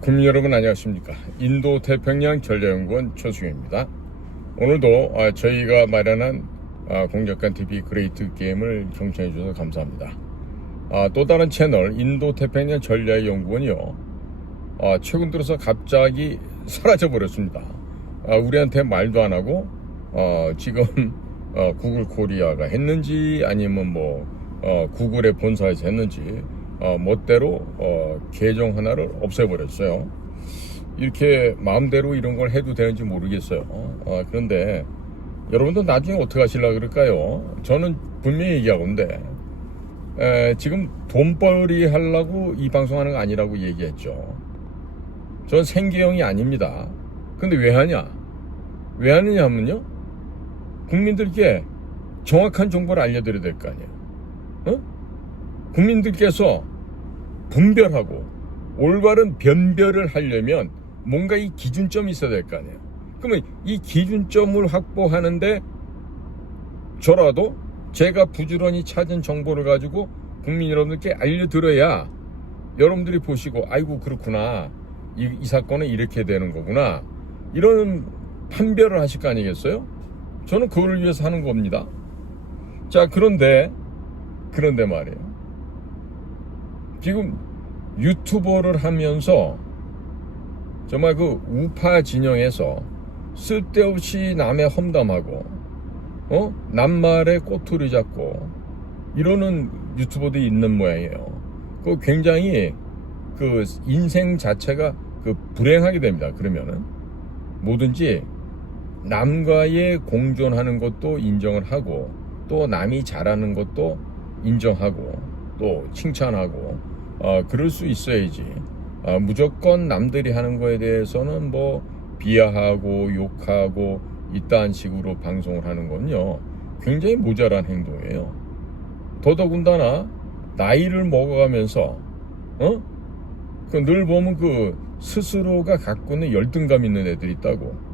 국민 여러분 안녕하십니까. 인도태평양 전략연구원 최수경입니다. 오늘도 저희가 마련한 공격한 TV 그레이트 게임을 경청해 주셔서 감사합니다. 또 다른 채널 인도태평양 전략연구원이요, 최근 들어서 갑자기 사라져 버렸습니다. 우리한테 말도 안 하고 지금 구글 코리아가 했는지 아니면 구글의 본사에서 했는지 멋대로 계정 하나를 없애버렸어요. 이렇게 마음대로 이런 걸 해도 되는지 모르겠어요. 그런데 여러분도 나중에 어떻게 하시려고 그럴까요? 저는 분명히 얘기하건데 지금 돈벌이 하려고 이 방송하는 거 아니라고 얘기했죠. 전 생계형이 아닙니다. 근데 왜 하냐? 왜 하느냐 하면요, 국민들께 정확한 정보를 알려드려야 될 거 아니에요. 국민들께서 분별하고 올바른 변별을 하려면 뭔가 이 기준점이 있어야 될 거 아니에요. 그러면 이 기준점을 확보하는데 저라도 제가 부지런히 찾은 정보를 가지고 국민 여러분들께 알려드려야 여러분들이 보시고 아이고 그렇구나, 이 사건은 이렇게 되는 거구나, 이런 판별을 하실 거 아니겠어요? 저는 그걸 위해서 하는 겁니다. 자, 그런데 말이에요, 지금 유튜버를 하면서 정말 그 우파 진영에서 쓸데없이 남의 험담하고 남말에 꼬투리 잡고 이러는 유튜버들이 있는 모양이에요. 그 굉장히 그 인생 자체가 그 불행하게 됩니다. 그러면은 뭐든지 남과의 공존하는 것도 인정을 하고, 또 남이 잘하는 것도 인정하고 또 칭찬하고 그럴 수 있어야지, 무조건 남들이 하는 거에 대해서는 비하하고 욕하고 이딴 식으로 방송을 하는 건요, 굉장히 모자란 행동이에요. 더더군다나 나이를 먹어가면서 늘 보면 그 스스로가 갖고 있는 열등감 있는 애들이 있다고.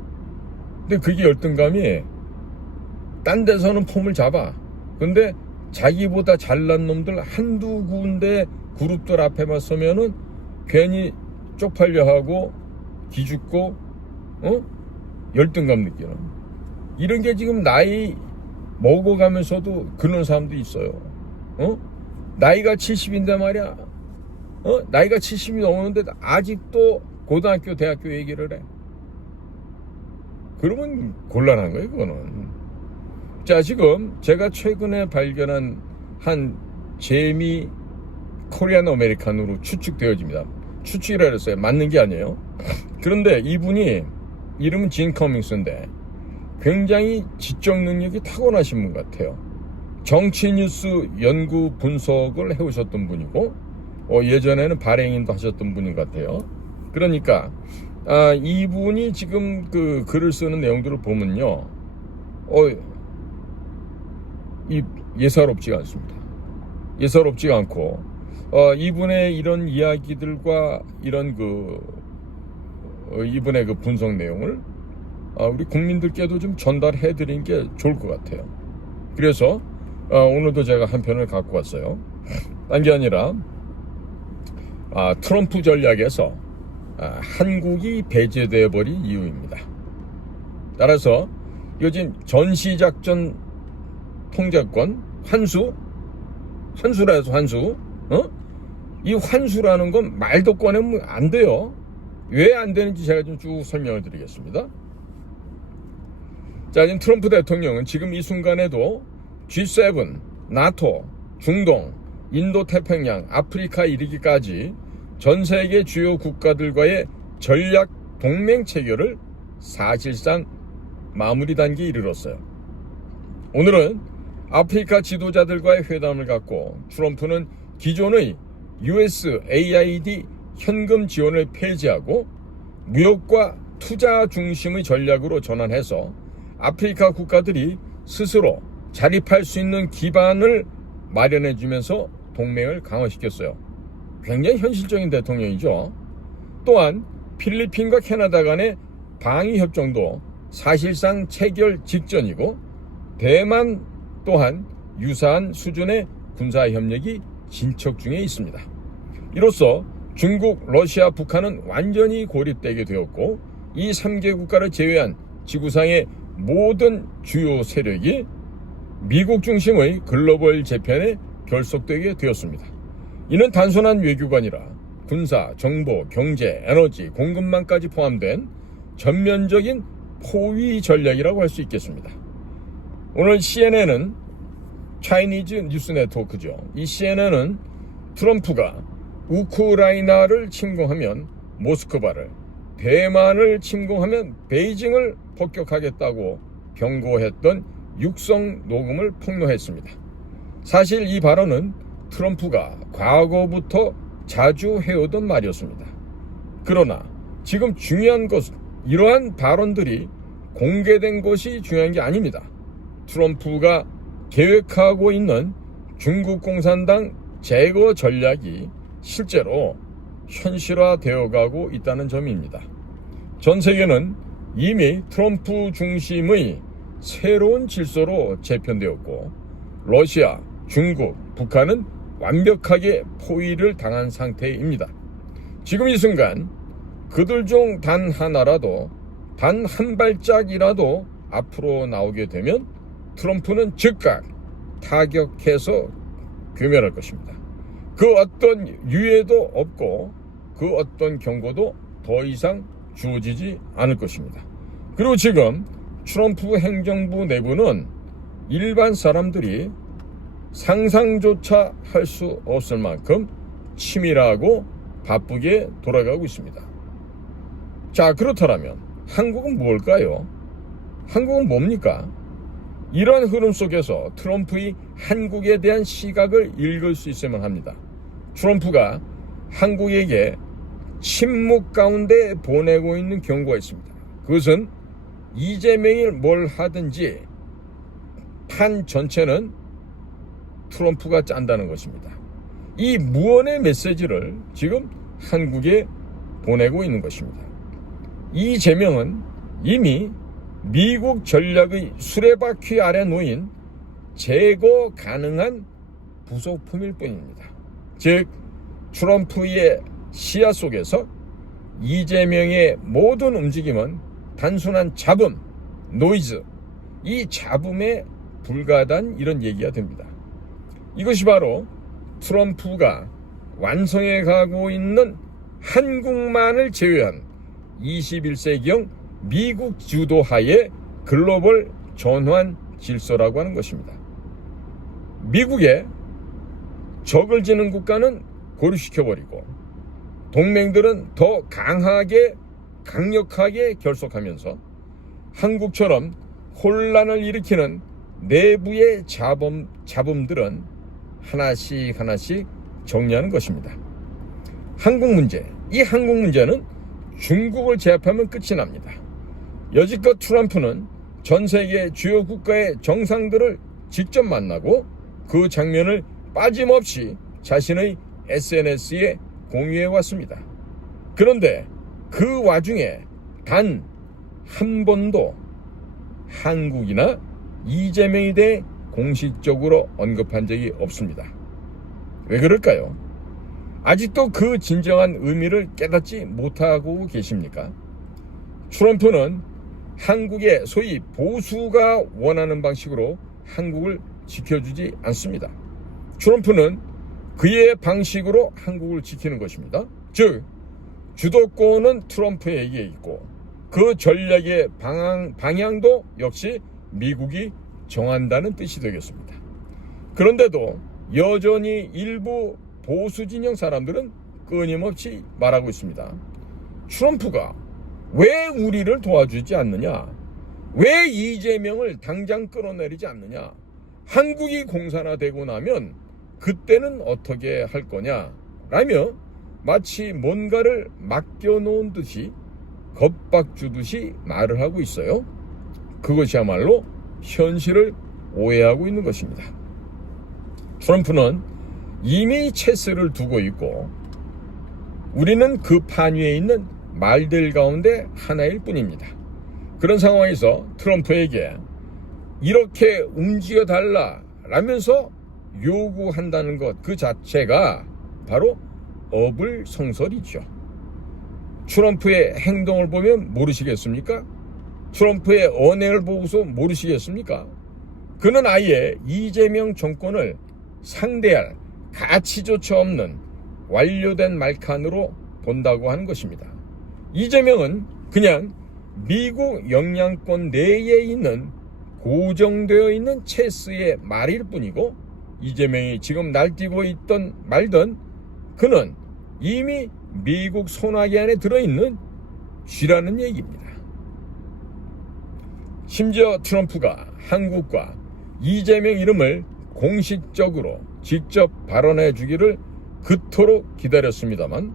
근데 그게 열등감이 딴 데서는 폼을 잡아. 근데 자기보다 잘난 놈들 한두 군데 그룹들 앞에만 서면은 괜히 쪽팔려 하고 기죽고 열등감 느끼는, 이런 게 지금 나이 먹어가면서도 그런 사람도 있어요. 나이가 70인데 말이야, 나이가 70이 넘었는데 아직도 고등학교 대학교 얘기를 해. 그러면 곤란한 거예요, 그거는. 자, 지금 제가 최근에 발견한 한 재미 코리안 아메리칸으로 추측되어집니다. 추측이라 그랬어요. 맞는 게 아니에요. 그런데 이분이 이름은 진 커밍스인데 굉장히 지적 능력이 타고나신 분 같아요. 정치 뉴스 연구 분석을 해오셨던 분이고 예전에는 발행인도 하셨던 분인 것 같아요. 그러니까 이분이 지금 그 글을 쓰는 내용들을 보면요, 예사롭지가 않습니다. 예사롭지가 않고 이분의 이런 이야기들과 이런 이분의 그 분석 내용을 우리 국민들께도 좀 전달해 드리는 게 좋을 것 같아요. 그래서 오늘도 제가 한 편을 갖고 왔어요. 딴 게 아니라 트럼프 전략에서 한국이 배제되어 버린 이유입니다. 따라서 요즘 전시작전 통제권 환수라 해서 환수, 이 환수라는 건 말도 꺼내면 안 돼요. 왜 안 되는지 제가 좀 쭉 설명을 드리겠습니다. 자, 지금 트럼프 대통령은 지금 이 순간에도 G7, 나토, 중동, 인도 태평양, 아프리카 이르기까지 전 세계 주요 국가들과의 전략 동맹 체결을 사실상 마무리 단계에 이르렀어요. 오늘은 아프리카 지도자들과의 회담을 갖고 트럼프는 기존의 USAID 현금 지원을 폐지하고 무역과 투자 중심의 전략으로 전환해서 아프리카 국가들이 스스로 자립할 수 있는 기반을 마련해주면서 동맹을 강화시켰어요. 굉장히 현실적인 대통령이죠. 또한 필리핀과 캐나다 간의 방위협정도 사실상 체결 직전이고, 대만 또한 유사한 수준의 군사협력이 진척 중에 있습니다. 이로써 중국, 러시아, 북한은 완전히 고립되게 되었고 이 3개 국가를 제외한 지구상의 모든 주요 세력이 미국 중심의 글로벌 재편에 결속되게 되었습니다. 이는 단순한 외교가 아니라 군사, 정보, 경제, 에너지, 공급망까지 포함된 전면적인 포위 전략이라고 할 수 있겠습니다. 오늘 CNN은 차이니즈 뉴스 네트워크죠. 이 CNN은 트럼프가 우크라이나를 침공하면 모스크바를, 대만을 침공하면 베이징을 폭격하겠다고 경고했던 육성 녹음을 폭로했습니다. 사실 이 발언은 트럼프가 과거부터 자주 해오던 말이었습니다. 그러나 지금 중요한 것은 이러한 발언들이 공개된 것이 중요한 게 아닙니다. 트럼프가 계획하고 있는 중국 공산당 제거 전략이 실제로 현실화되어 가고 있다는 점입니다. 전 세계는 이미 트럼프 중심의 새로운 질서로 재편되었고 러시아, 중국, 북한은 완벽하게 포위를 당한 상태입니다. 지금 이 순간 그들 중 단 하나라도, 단 한 발짝이라도 앞으로 나오게 되면 트럼프는 즉각 타격해서 괴멸할 것입니다. 그 어떤 유예도 없고 그 어떤 경고도 더 이상 주어지지 않을 것입니다. 그리고 지금 트럼프 행정부 내부는 일반 사람들이 상상조차 할 수 없을 만큼 치밀하고 바쁘게 돌아가고 있습니다. 자, 그렇다면 한국은 뭘까요? 한국은 뭡니까? 이런 흐름 속에서 트럼프의 한국에 대한 시각을 읽을 수 있어야만 합니다. 트럼프가 한국에게 침묵 가운데 보내고 있는 경고가 있습니다. 그것은 이재명이 뭘 하든지 판 전체는 트럼프가 짠다는 것입니다. 이 무언의 메시지를 지금 한국에 보내고 있는 것입니다. 이재명은 이미 미국 전략의 수레바퀴 아래 놓인 제거 가능한 부속품일 뿐입니다. 즉 트럼프의 시야 속에서 이재명의 모든 움직임은 단순한 잡음, 노이즈, 이 잡음에 불과하다는 이런 얘기가 됩니다. 이것이 바로 트럼프가 완성해 가고 있는 한국만을 제외한 21세기형 미국 주도하에 글로벌 전환 질서라고 하는 것입니다. 미국의 적을 지는 국가는 고립시켜버리고 동맹들은 더 강하게 강력하게 결속하면서 한국처럼 혼란을 일으키는 내부의 잡음들은 하나씩 정리하는 것입니다. 한국 문제, 이 한국 문제는 중국을 제압하면 끝이 납니다. 여지껏 트럼프는 전 세계 주요 국가의 정상들을 직접 만나고 그 장면을 빠짐없이 자신의 SNS에 공유해 왔습니다. 그런데 그 와중에 단 한 번도 한국이나 이재명에 대해 공식적으로 언급한 적이 없습니다. 왜 그럴까요? 아직도 그 진정한 의미를 깨닫지 못하고 계십니까? 트럼프는 한국의 소위 보수가 원하는 방식으로 한국을 지켜주지 않습니다. 트럼프는 그의 방식으로 한국을 지키는 것입니다. 즉 주도권은 트럼프에게 있고 그 전략의 방향도 역시 미국이 정한다는 뜻이 되겠습니다. 그런데도 여전히 일부 보수 진영 사람들은 끊임없이 말하고 있습니다. 트럼프가 왜 우리를 도와주지 않느냐? 왜 이재명을 당장 끌어내리지 않느냐? 한국이 공산화되고 나면 그때는 어떻게 할 거냐? 라며 마치 뭔가를 맡겨놓은 듯이 겁박주듯이 말을 하고 있어요. 그것이야말로 현실을 오해하고 있는 것입니다. 트럼프는 이미 체스를 두고 있고 우리는 그 판 위에 있는 말들 가운데 하나일 뿐입니다. 그런 상황에서 트럼프에게 이렇게 움직여달라 라면서 요구한다는 것 그 자체가 바로 어불성설이죠. 트럼프의 행동을 보면 모르시겠습니까? 트럼프의 언행을 보고서 모르시겠습니까? 그는 아예 이재명 정권을 상대할 가치조차 없는 완료된 말칸으로 본다고 하는 것입니다. 이재명은 그냥 미국 영향권 내에 있는 고정되어 있는 체스의 말일 뿐이고, 이재명이 지금 날뛰고 있던 말든 그는 이미 미국 소나기 안에 들어있는 쥐라는 얘기입니다. 심지어 트럼프가 한국과 이재명 이름을 공식적으로 직접 발언해 주기를 그토록 기다렸습니다만,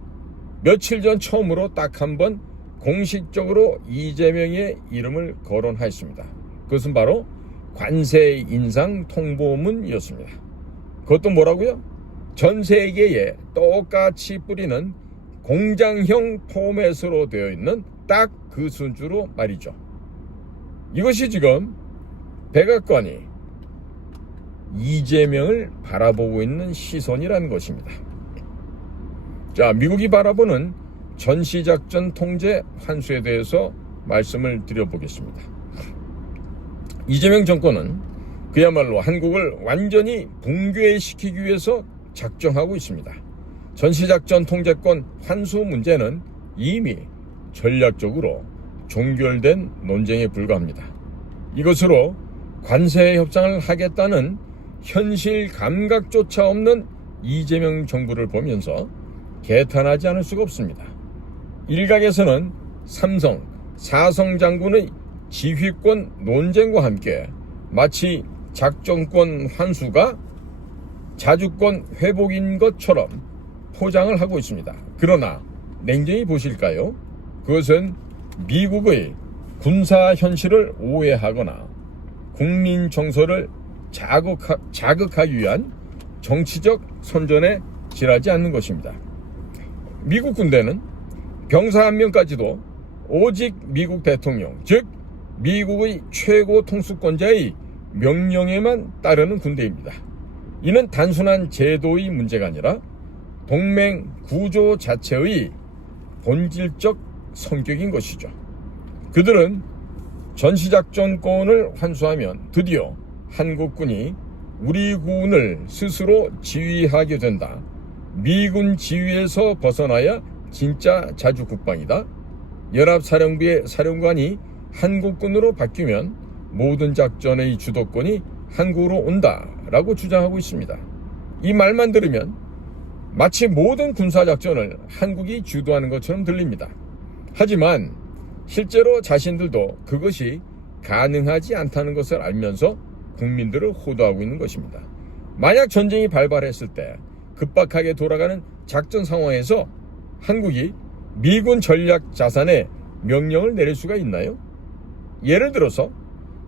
며칠 전 처음으로 딱 한 번 공식적으로 이재명의 이름을 거론하였습니다. 그것은 바로 관세 인상 통보문이었습니다. 그것도 뭐라고요? 전 세계에 똑같이 뿌리는 공장형 포맷으로 되어 있는 딱 그 순주로 말이죠. 이것이 지금 백악관이 이재명을 바라보고 있는 시선이라는 것입니다. 자, 미국이 바라보는 전시작전 통제 환수에 대해서 말씀을 드려보겠습니다. 이재명 정권은 그야말로 한국을 완전히 붕괴시키기 위해서 작정하고 있습니다. 전시작전 통제권 환수 문제는 이미 전략적으로 종결된 논쟁에 불과합니다. 이것으로 관세 협상을 하겠다는 현실 감각조차 없는 이재명 정부를 보면서 개탄하지 않을 수가 없습니다. 일각에서는 삼성, 사성 장군의 지휘권 논쟁과 함께 마치 작전권 환수가 자주권 회복인 것처럼 포장을 하고 있습니다. 그러나 냉정히 보실까요? 그것은 미국의 군사 현실을 오해하거나 국민 정서를 자극하기 위한 정치적 선전에 지나지 않는 것입니다. 미국 군대는 병사 한 명까지도 오직 미국 대통령, 즉 미국의 최고 통수권자의 명령에만 따르는 군대입니다. 이는 단순한 제도의 문제가 아니라 동맹 구조 자체의 본질적 성격인 것이죠. 그들은 전시작전권을 환수하면 드디어 한국군이 우리 군을 스스로 지휘하게 된다. 미군 지휘에서 벗어나야 진짜 자주국방이다. 연합사령부의 사령관이 한국군으로 바뀌면 모든 작전의 주도권이 한국으로 온다라고 주장하고 있습니다. 이 말만 들으면 마치 모든 군사작전을 한국이 주도하는 것처럼 들립니다. 하지만 실제로 자신들도 그것이 가능하지 않다는 것을 알면서 국민들을 호도하고 있는 것입니다. 만약 전쟁이 발발했을 때 급박하게 돌아가는 작전 상황에서 한국이 미군 전략 자산에 명령을 내릴 수가 있나요? 예를 들어서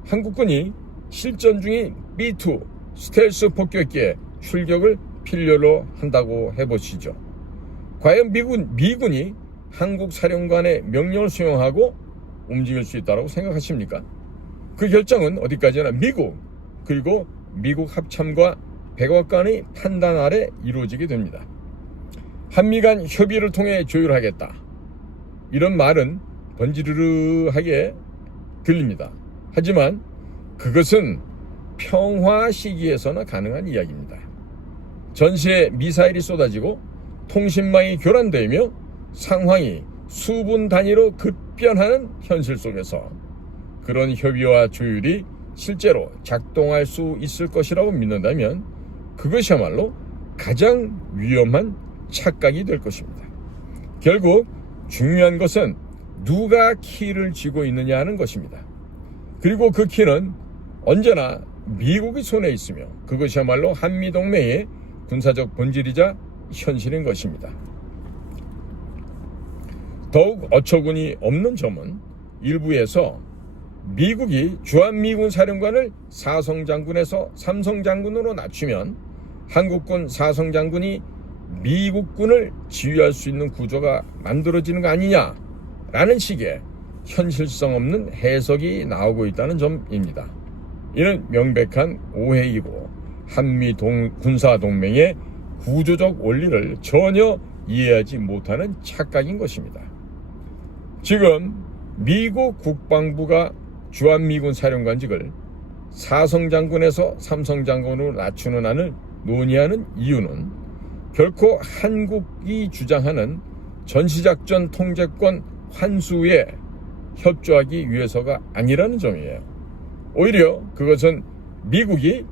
한국군이 실전 중인 B2 스텔스 폭격기의 출격을 필요로 한다고 해보시죠. 과연 미군이 한국 사령관의 명령을 수용하고 움직일 수 있다고 생각하십니까? 그 결정은 어디까지나 미국, 그리고 미국 합참과 백악관의 판단 아래 이루어지게 됩니다. 한미 간 협의를 통해 조율하겠다. 이런 말은 번지르르하게 들립니다. 하지만 그것은 평화 시기에서나 가능한 이야기입니다. 전시에 미사일이 쏟아지고 통신망이 교란되며 상황이 수분 단위로 급변하는 현실 속에서 그런 협의와 조율이 실제로 작동할 수 있을 것이라고 믿는다면 그것이야말로 가장 위험한 착각이 될 것입니다. 결국 중요한 것은 누가 키를 쥐고 있느냐 하는 것입니다. 그리고 그 키는 언제나 미국의 손에 있으며 그것이야말로 한미동맹의 군사적 본질이자 현실인 것입니다. 더욱 어처구니 없는 점은 일부에서 미국이 주한미군 사령관을 사성장군에서 삼성장군으로 낮추면 한국군 사성장군이 미국군을 지휘할 수 있는 구조가 만들어지는 거 아니냐라는 식의 현실성 없는 해석이 나오고 있다는 점입니다. 이는 명백한 오해이고 한미 군사동맹의 구조적 원리를 전혀 이해하지 못하는 착각인 것입니다. 지금 미국 국방부가 주한미군 사령관직을 사성장군에서 삼성장군으로 낮추는 안을 논의하는 이유는 결코 한국이 주장하는 전시작전 통제권 환수에 협조하기 위해서가 아니라는 점이에요. 오히려 그것은 미국이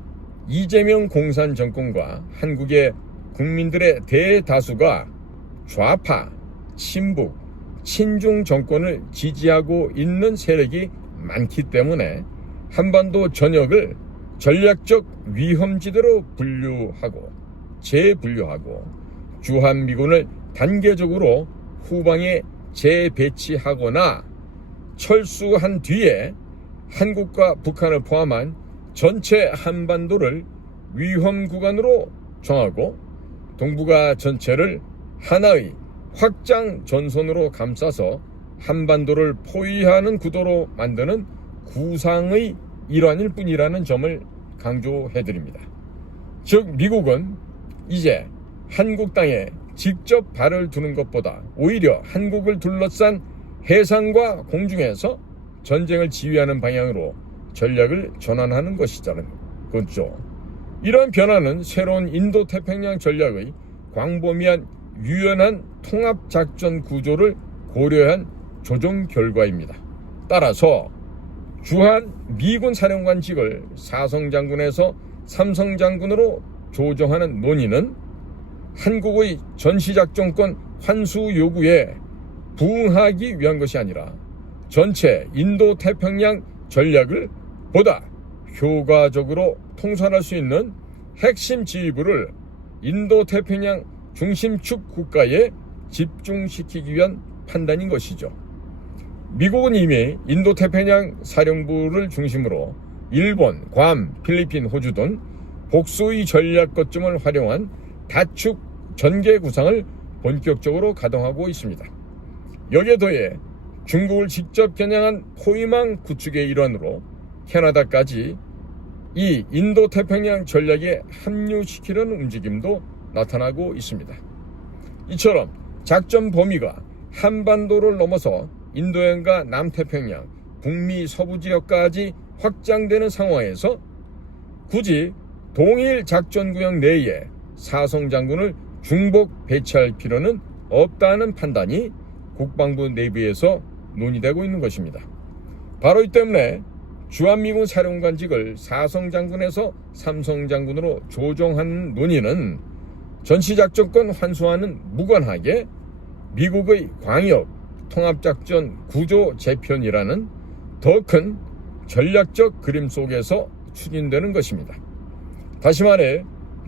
이재명 공산 정권과 한국의 국민들의 대다수가 좌파, 친북, 친중 정권을 지지하고 있는 세력이 많기 때문에 한반도 전역을 전략적 위험지대로 분류하고 재분류하고 주한미군을 단계적으로 후방에 재배치하거나 철수한 뒤에 한국과 북한을 포함한 전체 한반도를 위험 구간으로 정하고 동북아 전체를 하나의 확장 전선으로 감싸서 한반도를 포위하는 구도로 만드는 구상의 일환일 뿐이라는 점을 강조해드립니다. 즉 미국은 이제 한국 땅에 직접 발을 두는 것보다 오히려 한국을 둘러싼 해상과 공중에서 전쟁을 지휘하는 방향으로 전략을 전환하는 것이잖아요. 그렇죠. 이러한 변화는 새로운 인도태평양 전략의 광범위한 유연한 통합작전 구조를 고려한 조정 결과입니다. 따라서 주한 미군 사령관직을 사성장군에서 삼성장군으로 조정하는 논의는 한국의 전시작전권 환수 요구에 부응하기 위한 것이 아니라 전체 인도태평양 전략을 보다 효과적으로 통솔할 수 있는 핵심 지휘부를 인도태평양 중심축 국가에 집중시키기 위한 판단인 것이죠. 미국은 이미 인도태평양 사령부를 중심으로 일본, 괌, 필리핀, 호주 등 복수의 전략 거점을 활용한 다축 전개 구상을 본격적으로 가동하고 있습니다. 여기에 더해 중국을 직접 겨냥한 포위망 구축의 일환으로 캐나다까지 이 인도태평양 전략에 합류시키려는 움직임도 나타나고 있습니다. 이처럼 작전 범위가 한반도를 넘어서 인도양과 남태평양, 북미 서부 지역까지 확장되는 상황에서 굳이 동일 작전구역 내에 사성장군을 중복 배치할 필요는 없다는 판단이 국방부 내부에서 논의되고 있는 것입니다. 바로 이 때문에 주한미군 사령관직을 사성장군에서 삼성장군으로 조정하는 논의는 전시작전권 환수와는 무관하게 미국의 광역 통합작전 구조 재편이라는 더 큰 전략적 그림 속에서 추진되는 것입니다. 다시 말해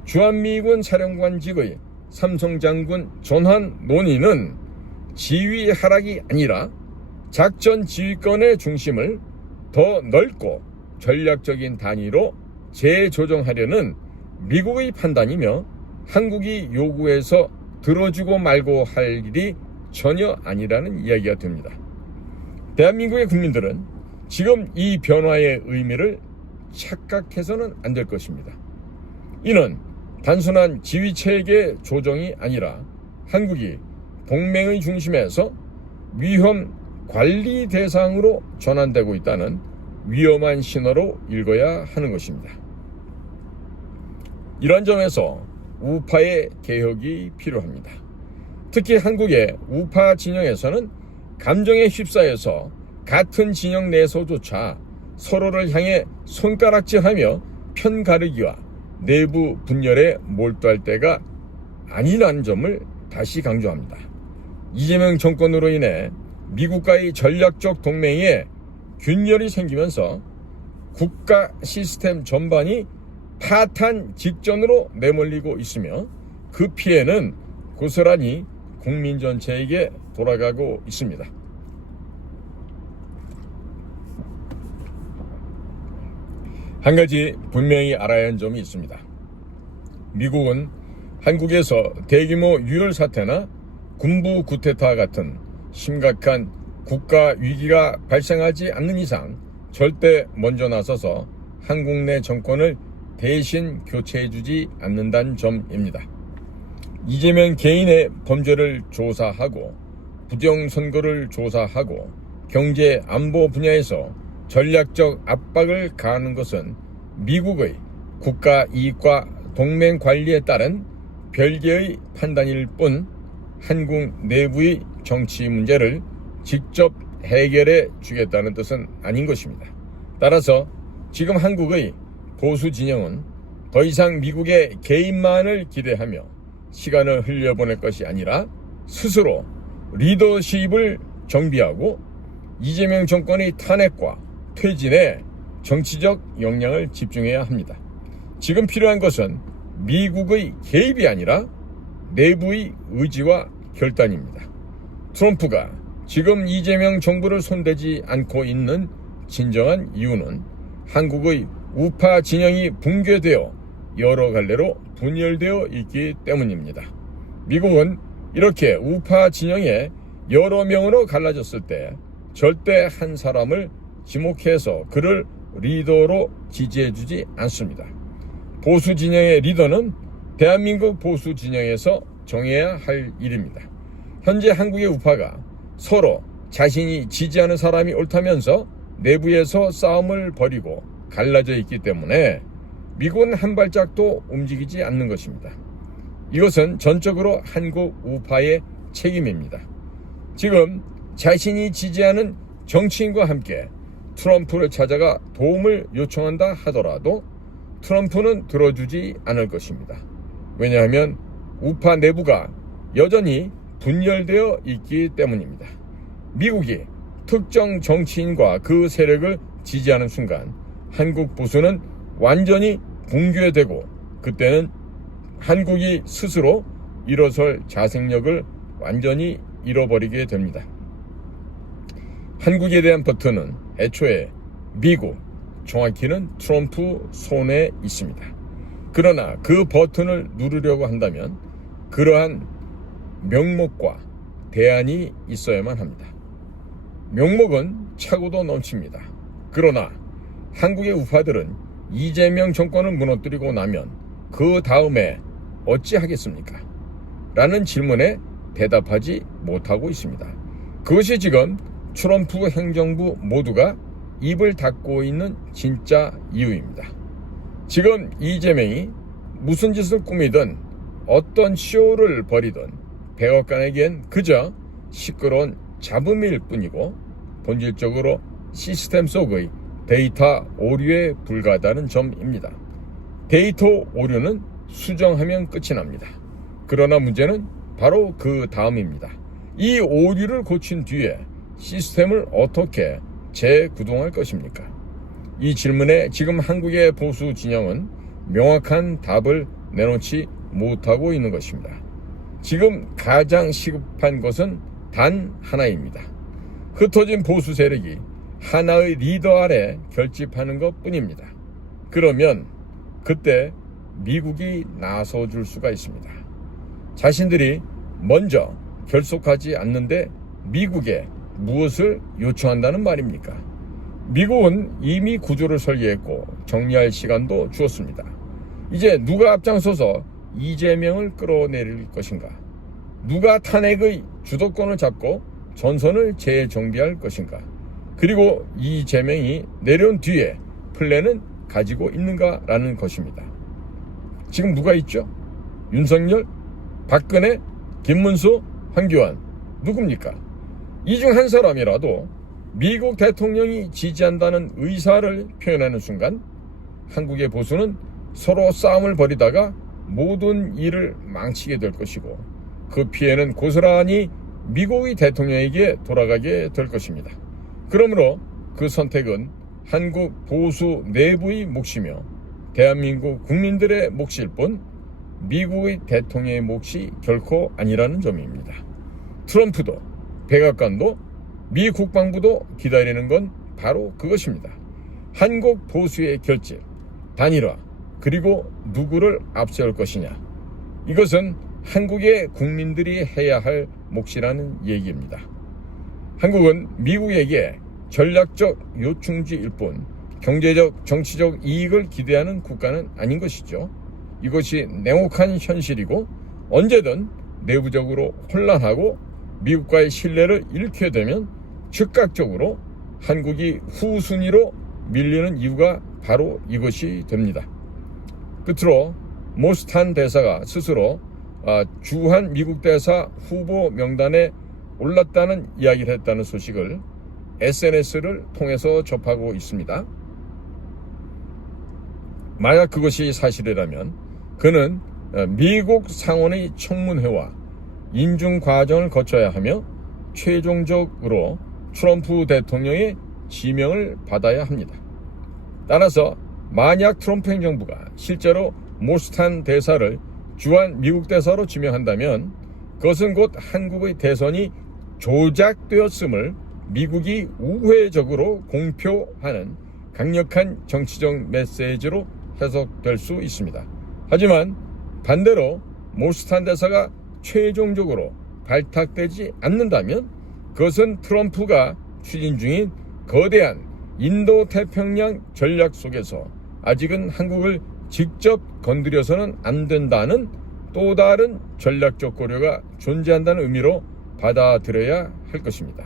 주한미군 사령관직의 삼성장군 전환 논의는 지휘 하락이 아니라 작전 지휘권의 중심을 더 넓고 전략적인 단위로 재조정하려는 미국의 판단이며 한국이 요구해서 들어주고 말고 할 일이 전혀 아니라는 이야기가 됩니다. 대한민국의 국민들은 지금 이 변화의 의미를 착각해서는 안 될 것입니다. 이는 단순한 지휘체계 조정이 아니라 한국이 동맹의 중심에서 위험 관리 대상으로 전환되고 있다는 위험한 신호로 읽어야 하는 것입니다. 이런 점에서 우파의 개혁이 필요합니다. 특히 한국의 우파 진영에서는 감정에 휩싸여서 같은 진영 내에서조차 서로를 향해 손가락질하며 편가르기와 내부 분열에 몰두할 때가 아니라는 점을 다시 강조합니다. 이재명 정권으로 인해 미국과의 전략적 동맹에 균열이 생기면서 국가 시스템 전반이 파탄 직전으로 내몰리고 있으며 그 피해는 고스란히 국민 전체에게 돌아가고 있습니다. 한 가지 분명히 알아야 하는 점이 있습니다. 미국은 한국에서 대규모 유혈 사태나 군부 쿠데타 같은 심각한 국가 위기가 발생하지 않는 이상 절대 먼저 나서서 한국 내 정권을 대신 교체해주지 않는다는 점입니다. 이재명 개인의 범죄를 조사하고 부정선거를 조사하고 경제 안보 분야에서 전략적 압박을 가하는 것은 미국의 국가 이익과 동맹 관리에 따른 별개의 판단일 뿐 한국 내부의 정치 문제를 직접 해결해 주겠다는 뜻은 아닌 것입니다. 따라서 지금 한국의 보수 진영은 더 이상 미국의 개인만을 기대하며 시간을 흘려보낼 것이 아니라 스스로 리더십을 정비하고 이재명 정권의 탄핵과 퇴진에 정치적 역량을 집중해야 합니다. 지금 필요한 것은 미국의 개입이 아니라 내부의 의지와 결단입니다. 트럼프가 지금 이재명 정부를 손대지 않고 있는 진정한 이유는 한국의 우파 진영이 붕괴되어 여러 갈래로 분열되어 있기 때문입니다. 미국은 이렇게 우파 진영에 여러 명으로 갈라졌을 때 절대 한 사람을 지목해서 그를 리더로 지지해주지 않습니다. 보수 진영의 리더는 대한민국 보수 진영에서 정해야 할 일입니다. 현재 한국의 우파가 서로 자신이 지지하는 사람이 옳다면서 내부에서 싸움을 벌이고 갈라져 있기 때문에 미국은 한 발짝도 움직이지 않는 것입니다. 이것은 전적으로 한국 우파의 책임입니다. 지금 자신이 지지하는 정치인과 함께 트럼프를 찾아가 도움을 요청한다 하더라도 트럼프는 들어주지 않을 것입니다. 왜냐하면 우파 내부가 여전히 분열되어 있기 때문입니다. 미국이 특정 정치인과 그 세력을 지지하는 순간 한국 보수는 완전히 붕괴되고 그때는 한국이 스스로 일어설 자생력을 완전히 잃어버리게 됩니다. 한국에 대한 버튼은 애초에 미국, 정확히는 트럼프 손에 있습니다. 그러나 그 버튼을 누르려고 한다면 그러한 명목과 대안이 있어야만 합니다. 명목은 차고도 넘칩니다. 그러나 한국의 우파들은 이재명 정권을 무너뜨리고 나면 그 다음에 어찌하겠습니까? 라는 질문에 대답하지 못하고 있습니다. 그것이 지금 트럼프 행정부 모두가 입을 닫고 있는 진짜 이유입니다. 지금 이재명이 무슨 짓을 꾸미든 어떤 쇼를 벌이든 백악관에겐 그저 시끄러운 잡음일 뿐이고 본질적으로 시스템 속의 데이터 오류에 불과하다는 점입니다. 데이터 오류는 수정하면 끝이 납니다. 그러나 문제는 바로 그 다음입니다. 이 오류를 고친 뒤에 시스템을 어떻게 재구동할 것입니까? 이 질문에 지금 한국의 보수 진영은 명확한 답을 내놓지 못하고 있는 것입니다. 지금 가장 시급한 것은 단 하나입니다. 흩어진 보수 세력이 하나의 리더 아래 결집하는 것 뿐입니다. 그러면 그때 미국이 나서줄 수가 있습니다. 자신들이 먼저 결속하지 않는데 미국에 무엇을 요청한다는 말입니까? 미국은 이미 구조를 설계했고 정리할 시간도 주었습니다. 이제 누가 앞장서서 이재명을 끌어내릴 것인가? 누가 탄핵의 주도권을 잡고 전선을 재정비할 것인가? 그리고 이재명이 내려온 뒤에 플랜은 가지고 있는가라는 것입니다. 지금 누가 있죠? 윤석열, 박근혜, 김문수, 황교안 누굽니까? 이 중 한 사람이라도 미국 대통령이 지지한다는 의사를 표현하는 순간 한국의 보수는 서로 싸움을 벌이다가 모든 일을 망치게 될 것이고 그 피해는 고스란히 미국의 대통령에게 돌아가게 될 것입니다. 그러므로 그 선택은 한국 보수 내부의 몫이며 대한민국 국민들의 몫일 뿐 미국의 대통령의 몫이 결코 아니라는 점입니다. 트럼프도 백악관도 미 국방부도 기다리는 건 바로 그것입니다. 한국 보수의 결집, 단일화, 그리고 누구를 앞세울 것이냐. 이것은 한국의 국민들이 해야 할 몫이라는 얘기입니다. 한국은 미국에게 전략적 요충지일 뿐 경제적, 정치적 이익을 기대하는 국가는 아닌 것이죠. 이것이 냉혹한 현실이고 언제든 내부적으로 혼란하고 미국과의 신뢰를 잃게 되면 즉각적으로 한국이 후순위로 밀리는 이유가 바로 이것이 됩니다. 끝으로 모스탄 대사가 스스로 주한 미국 대사 후보 명단에 올랐다는 이야기를 했다는 소식을 SNS를 통해서 접하고 있습니다. 만약 그것이 사실이라면 그는 미국 상원의 청문회와 인준 과정을 거쳐야 하며 최종적으로 트럼프 대통령의 지명을 받아야 합니다. 따라서 만약 트럼프 행정부가 실제로 모스탄 대사를 주한 미국 대사로 지명한다면 그것은 곧 한국의 대선이 조작되었음을 미국이 우회적으로 공표하는 강력한 정치적 메시지로 해석될 수 있습니다. 하지만 반대로 모스탄 대사가 최종적으로 발탁되지 않는다면 그것은 트럼프가 추진 중인 거대한 인도태평양 전략 속에서 아직은 한국을 직접 건드려서는 안 된다는 또 다른 전략적 고려가 존재한다는 의미로 받아들여야 할 것입니다.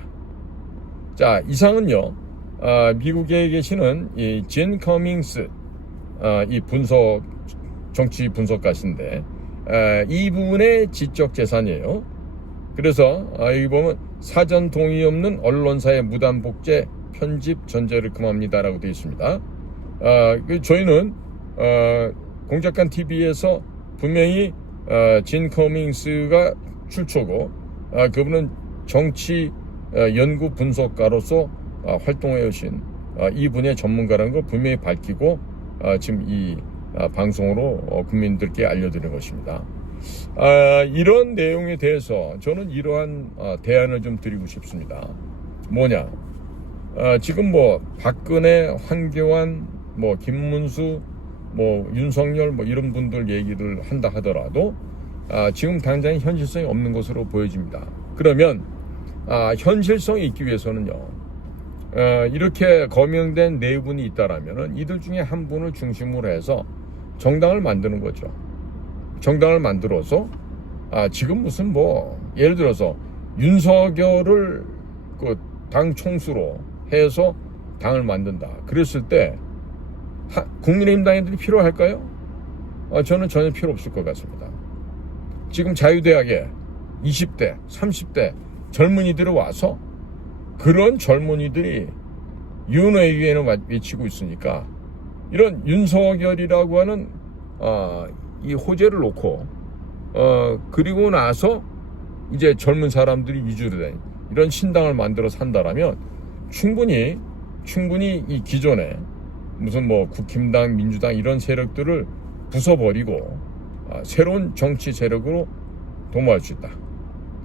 자, 이상은요, 미국에 계시는 이 진 커밍스, 이 정치 분석가신데, 이분의 지적 재산이에요. 그래서 여기 보면 사전 동의 없는 언론사의 무단 복제 편집 전제를 금합니다라고 되어 있습니다. 저희는 공작관 TV에서 분명히 진 커밍스가 출처고 그분은 정치 연구 분석가로서 활동해 오신 이분의 전문가라는 걸 분명히 밝히고 지금 이 방송으로 국민들께 알려드리는 것입니다. 이런 내용에 대해서 저는 이러한 대안을 좀 드리고 싶습니다. 뭐냐? 지금 박근혜, 황교안, 김문수, 윤석열 이런 분들 얘기를 한다 하더라도 지금 당장 현실성이 없는 것으로 보여집니다. 그러면 현실성이 있기 위해서는요, 이렇게 거명된 네 분이 있다라면은 이들 중에 한 분을 중심으로 해서 정당을 만드는 거죠. 정당을 만들어서 지금 무슨 예를 들어서 윤석열을 그 당 총수로 해서 당을 만든다. 그랬을 때 국민의힘 당원들이 필요할까요? 저는 전혀 필요 없을 것 같습니다. 지금 자유대학에 20대, 30대 젊은이들이 와서 그런 젊은이들이 윤회위원을 외치고 있으니까 이런 윤석열이라고 하는 이 호재를 놓고 그리고 나서 이제 젊은 사람들이 위주로 된 이런 신당을 만들어 산다라면 충분히 이 기존에 무슨 국힘당, 민주당 이런 세력들을 부숴버리고 새로운 정치 세력으로 도모할 수 있다.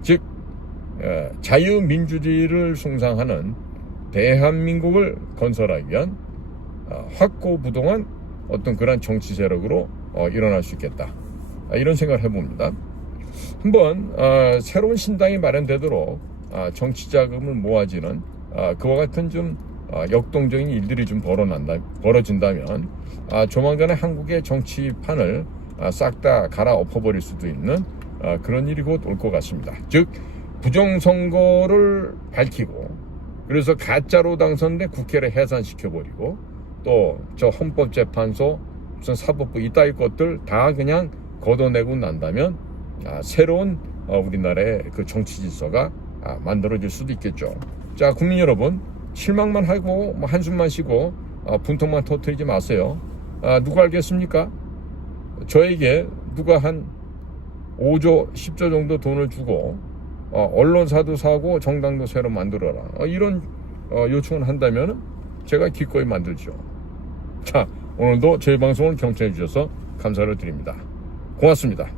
즉 자유민주주의를 숭상하는 대한민국을 건설하기 위한 확고부동한 어떤 그런 정치 세력으로 일어날 수 있겠다. 이런 생각을 해봅니다. 한번 새로운 신당이 마련되도록 정치 자금을 모아지는 그와 같은 좀 역동적인 일들이 좀 벌어진다면 조만간에 한국의 정치판을 싹 다 갈아엎어버릴 수도 있는 그런 일이 곧 올 것 같습니다. 즉 부정선거를 밝히고 그래서 가짜로 당선된 국회를 해산시켜버리고 또 저 헌법재판소 무슨 사법부 이따위 것들 다 그냥 걷어내고 난다면 새로운 우리나라의 그 정치 질서가 만들어질 수도 있겠죠. 자, 국민 여러분, 실망만 하고 한숨만 쉬고 분통만 터뜨리지 마세요. 누가 알겠습니까? 저에게 누가 한 5조, 10조 정도 돈을 주고 언론사도 사고 정당도 새로 만들어라, 이런 요청을 한다면 제가 기꺼이 만들죠. 자, 오늘도 저희 방송을 경청해 주셔서 감사를 드립니다. 고맙습니다.